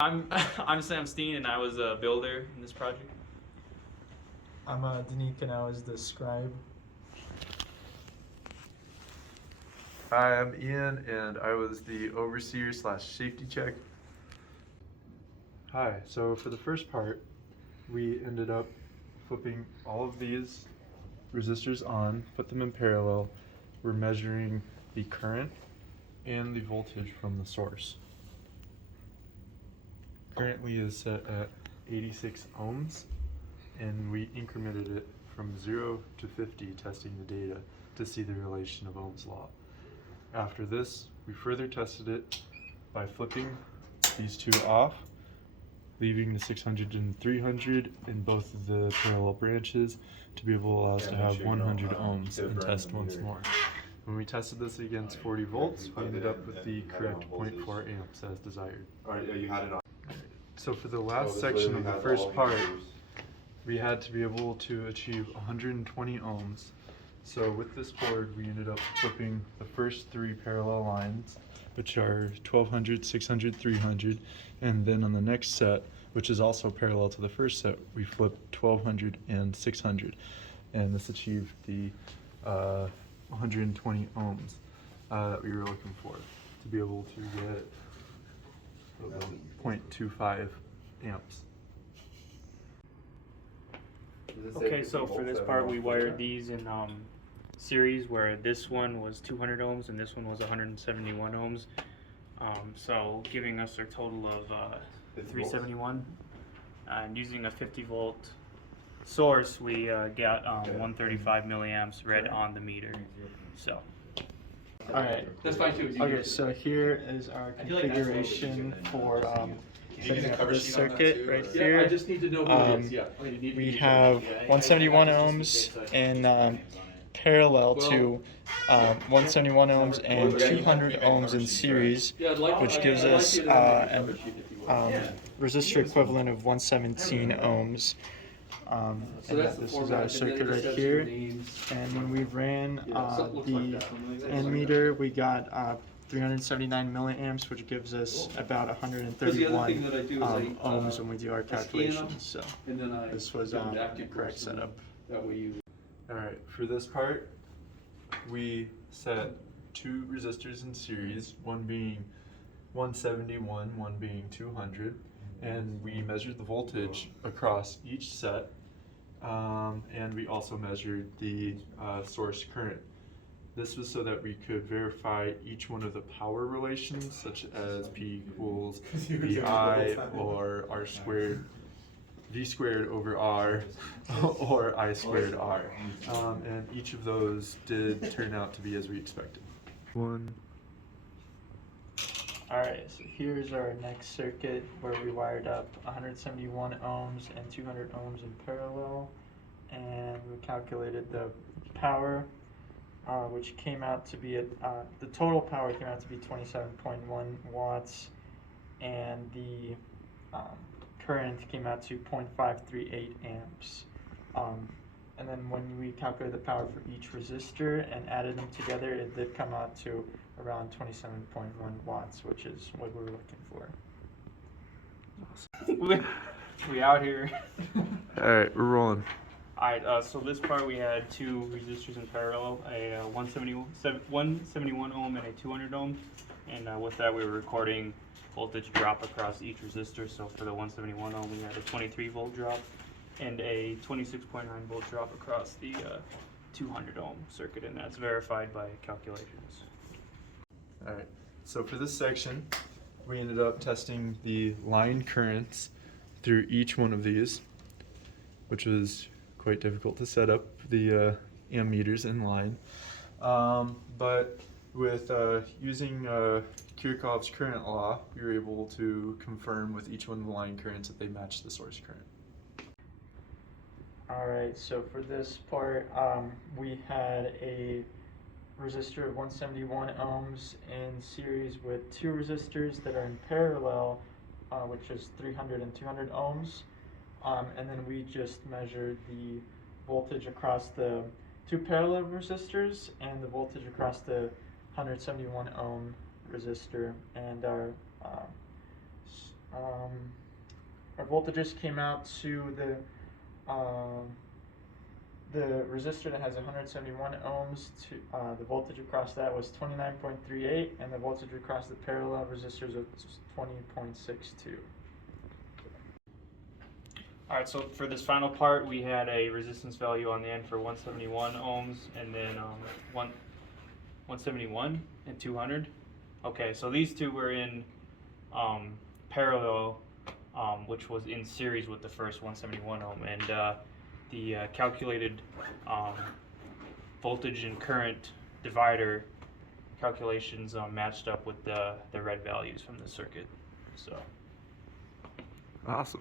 I'm Sam Steen, and I was a builder in this project. I'm Danica, and I was the scribe. Hi, I'm Ian, and I was the overseer / safety check. Hi, so for the first part, we ended up flipping all of these resistors on, put them in parallel. We're measuring the current and the voltage from the source. Currently is set at 86 ohms, and we incremented it from 0 to 50, testing the data to see the relation of Ohm's law. After this, we further tested it by flipping these two off, leaving the 600 and 300 in both of the parallel branches to be able to allow us to have 100 ohms and test once more. When we tested this against 40 volts, we ended up with the correct 0.4 amps as desired. You had it on. So for the last section of the first part, we had to be able to achieve 120 ohms. So with this board, we ended up flipping the first three parallel lines, which are 1200, 600, 300, and then on the next set, which is also parallel to the first set, we flipped 1200 and 600, and this achieved the 120 ohms that we were looking for to be able to get 0.25 amps. Okay, so for this part, we wired these in series, where this one was 200 ohms and this one was 171 ohms. So giving us a total of 371. And using a 50 volt source, we got 135 milliamps read on the meter. So. Alright. That's fine too. Okay, so here is our configuration for setting up this circuit right here. I just need to know who it is. Yeah. We have 171 ohms in parallel to 171 ohms and 200 ohms in series, which gives us a resistor equivalent of 117 ohms. And this is our circuit right here. And when we ran the ammeter, we got 379 milliamps, which gives us about 131 ohms when we do our calculations. So this was the correct setup. Alright, for this part, we set two resistors in series, one being 171, one being 200, and we measured the voltage across each set, and we also measured the source current. This was so that we could verify each one of the power relations, such as P equals VI or R squared, V squared over R, or I squared R. And each of those did turn out to be as we expected. Alright, so here's our next circuit where we wired up 171 ohms and 200 ohms in parallel, and we calculated the power, which came out to be the total power came out to be 27.1 watts, and the current came out to 0.538 amps. And then when we calculated the power for each resistor and added them together, it did come out to around 27.1 watts, which is what we were looking for. We out here. Alright, we're rolling. Alright, so this part we had two resistors in parallel, a 171 ohm and a 200 ohm, and with that we were recording voltage drop across each resistor. So for the 171 ohm we had a 23 volt drop and a 26.9 volt drop across the 200 ohm circuit, and that's verified by calculations. Alright, so for this section, we ended up testing the line currents through each one of these, which was quite difficult to set up the ammeters in line. But with using Kirchhoff's current law, we were able to confirm with each one of the line currents that they match the source current. Alright, so for this part, we had a resistor of 171 ohms in series with two resistors that are in parallel, which is 300 and 200 ohms. And then we just measured the voltage across the two parallel resistors and the voltage across the 171 ohm resistor, and our Our voltages came out to the resistor that has 171 ohms. To the voltage across that was 29.38, and the voltage across the parallel resistors was 20.62. Alright, so for this final part, we had a resistance value on the end for 171 ohms and then 171 and 200. Okay, so these two were in parallel, which was in series with the first 171 ohm, and the calculated voltage and current divider calculations matched up with the red values from the circuit. So. Awesome.